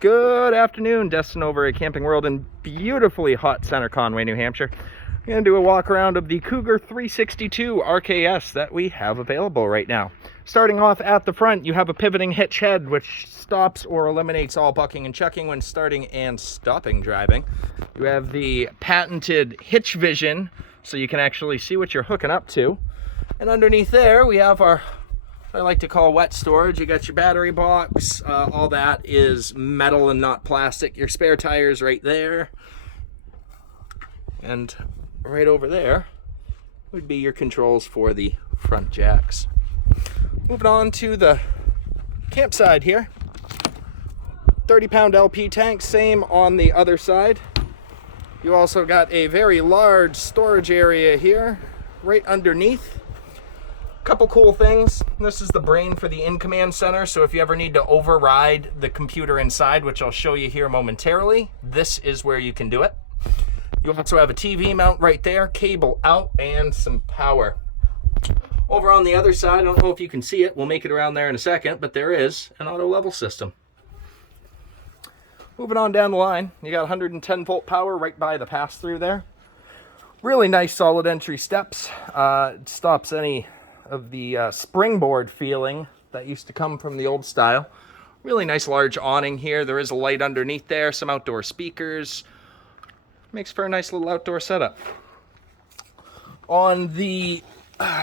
Good afternoon, Destin over at Camping World in beautifully hot Center Conway, New Hampshire. We're going to do a walk around of the Cougar 362 RKS that we have available right now. Starting off at the front, you have a pivoting hitch head which stops or eliminates all bucking and chucking when starting and stopping driving. You have the patented hitch vision so you can actually see what you're hooking up to. And underneath there we have our, what I like to call wet storage. You got your battery box, all that is metal and not plastic. Your spare tires right there. And right over there would be your controls for the front jacks. Moving on to the campsite here. 30-pound LP tank, same on the other side. You also got a very large storage area here, right underneath. Couple cool things. This is the brain for the in-command center, so if you ever need to override the computer inside, which I'll show you here momentarily, this is where you can do it. You also have a TV mount right there, cable out, and some power. Over on the other side, I don't know if you can see it, we'll make it around there in a second, but there is an auto level system. Moving on down the line, you got 110 volt power right by the pass-through there. Really nice solid entry steps. It stops any of the springboard feeling that used to come from the old style. Really nice large awning here. There is a light underneath there, some outdoor speakers. Makes for a nice little outdoor setup. On the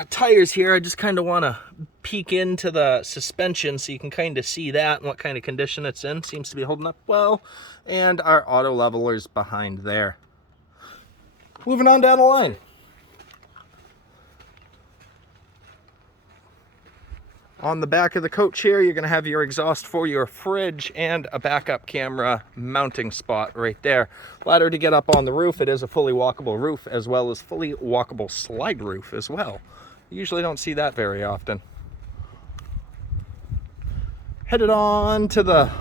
tires here, I just kind of want to peek into the suspension so you can kind of see that and what kind of condition it's in. Seems to be holding up well. And our auto levelers behind there. Moving on down the line. On the back of the coach here, you're going to have your exhaust for your fridge and a backup camera mounting spot right there. Ladder to get up on the roof. It is a fully walkable roof as well as fully walkable slide roof as well. You usually don't see that very often. Headed on to the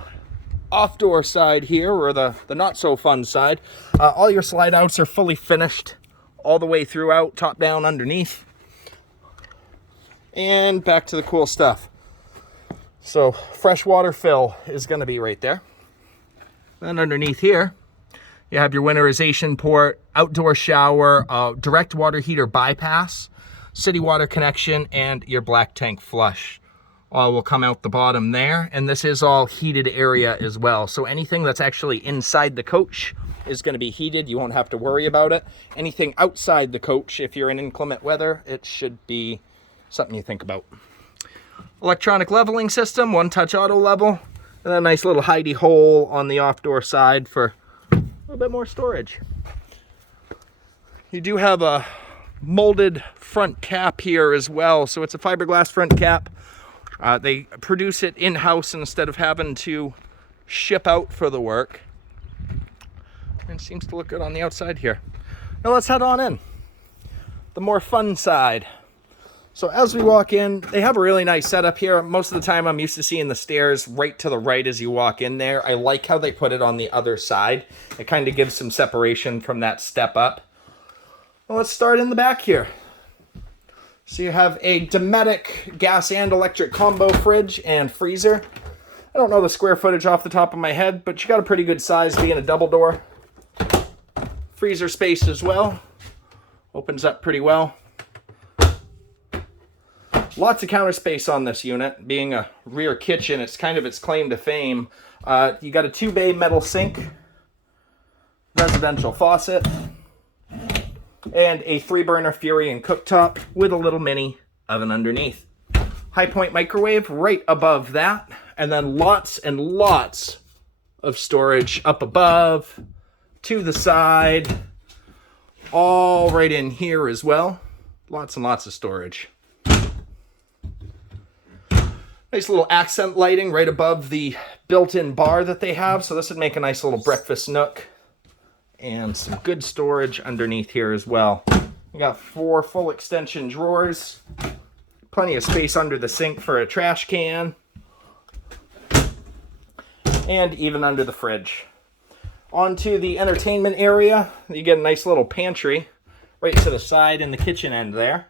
off-door side here, or the not-so-fun side. All your slide outs are fully finished all the way throughout, top down, underneath. And back to the cool stuff. So freshwater fill is going to be right there. Then underneath here, you have your winterization port, outdoor shower, direct water heater bypass, city water connection, and your black tank flush. All will come out the bottom there. And this is all heated area as well. So anything that's actually inside the coach is going to be heated. You won't have to worry about it. Anything outside the coach, if you're in inclement weather, it should be something you think about. Electronic leveling system, one-touch auto level, and a nice little hidey hole on the off-door side for a little bit more storage. You do have a molded front cap here as well, so it's a fiberglass front cap. They produce it in-house instead of having to ship out for the work. And it seems to look good on the outside here. Now let's head on in. The more fun side. So as we walk in, they have a really nice setup here. Most of the time I'm used to seeing the stairs right to the right as you walk in there. I like how they put it on the other side. It kind of gives some separation from that step up. Well, let's start in the back here. So you have a Dometic gas and electric combo fridge and freezer. I don't know the square footage off the top of my head, but you got a pretty good size being a double door. Freezer space as well. Opens up pretty well. Lots of counter space on this unit. Being a rear kitchen, it's kind of its claim to fame. You got a 2-bay metal sink, residential faucet, and a 3-burner Furion cooktop with a little mini oven underneath. High point microwave right above that, and then lots and lots of storage up above, to the side, all right in here as well. Lots and lots of storage. Nice little accent lighting right above the built-in bar that they have. So this would make a nice little breakfast nook. And some good storage underneath here as well. We got 4 full extension drawers. Plenty of space under the sink for a trash can. And even under the fridge. Onto the entertainment area. You get a nice little pantry right to the side in the kitchen end there.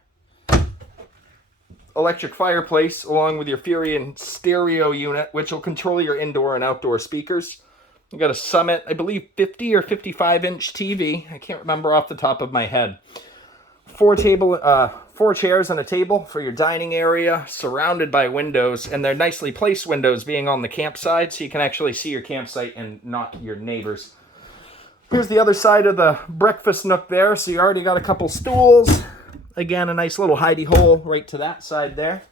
Electric fireplace along with your Furion stereo unit, which will control your indoor and outdoor speakers. You got a Summit, I believe 50 or 55-inch TV. I can't remember off the top of my head. 4 chairs and a table for your dining area, surrounded by windows, and they're nicely placed windows being on the campsite, so you can actually see your campsite and not your neighbors. Here's the other side of the breakfast nook there, so you already got a couple stools. Again, a nice little hidey hole right to that side there.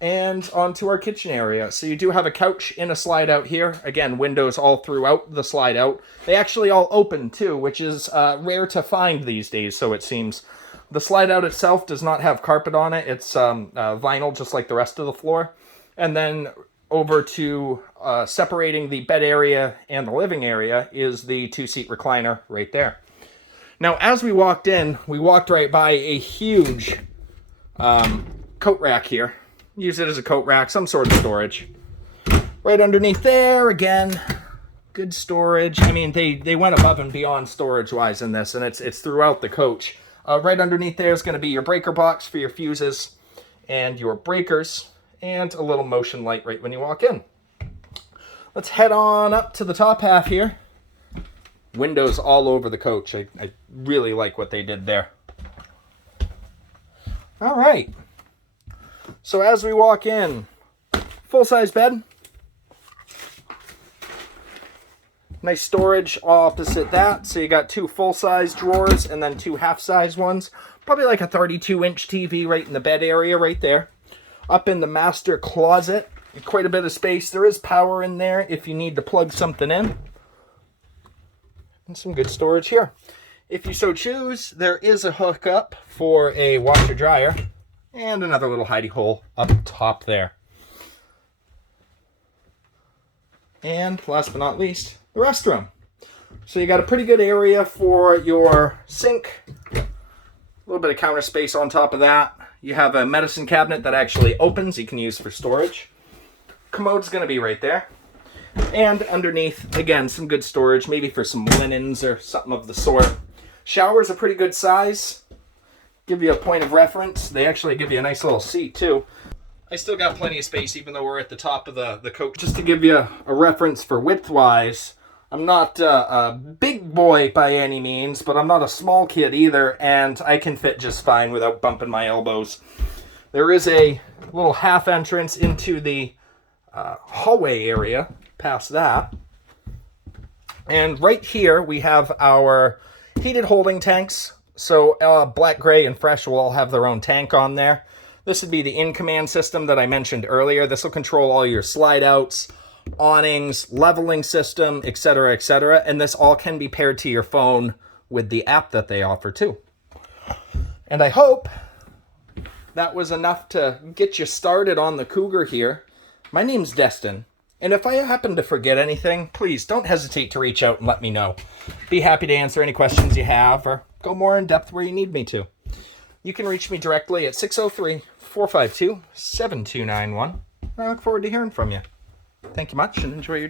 And onto our kitchen area. So you do have a couch and a slide out here. Again, windows all throughout the slide out. They actually all open too, which is rare to find these days, so it seems. The slide out itself does not have carpet on it. It's vinyl, just like the rest of the floor. And then over to separating the bed area and the living area is the 2-seat recliner right there. Now, as we walked in, we walked right by a huge coat rack here. Use it as a coat rack, some sort of storage. Right underneath there, again, good storage. I mean, they went above and beyond storage-wise in this, and it's throughout the coach. Right underneath there is going to be your breaker box for your fuses and your breakers, and a little motion light right when you walk in. Let's head on up to the top half here. Windows all over the coach. I really like what they did there. All right. So as we walk in, full-size bed. Nice storage opposite that. So you got 2 full-size drawers and then 2 half-size ones. Probably like a 32-inch TV right in the bed area right there. Up in the master closet, quite a bit of space. There is power in there if you need to plug something in. And some good storage here. If you so choose, there is a hookup for a washer dryer and another little hidey hole up top there. And last but not least, the restroom. So you got a pretty good area for your sink, a little bit of counter space on top of that. You have a medicine cabinet that actually opens, you can use for storage. Commode's going to be right there. And underneath, again, some good storage, maybe for some linens or something of the sort. Shower's a pretty good size. Give you a point of reference. They actually give you a nice little seat, too. I still got plenty of space, even though we're at the top of the coach. Just to give you a reference for width-wise, I'm not a big boy by any means, but I'm not a small kid either, and I can fit just fine without bumping my elbows. There is a little half entrance into the hallway area past that. And right here we have our heated holding tanks. So black, gray, and fresh will all have their own tank on there. This would be the in-command system that I mentioned earlier. This will control all your slide-outs, awnings, leveling system, etc., etc. And this all can be paired to your phone with the app that they offer too. And I hope that was enough to get you started on the Cougar here. My name's Destin. And if I happen to forget anything, please don't hesitate to reach out and let me know. Be happy to answer any questions you have or go more in depth where you need me to. You can reach me directly at 603-452-7291. I look forward to hearing from you. Thank you much and enjoy your day.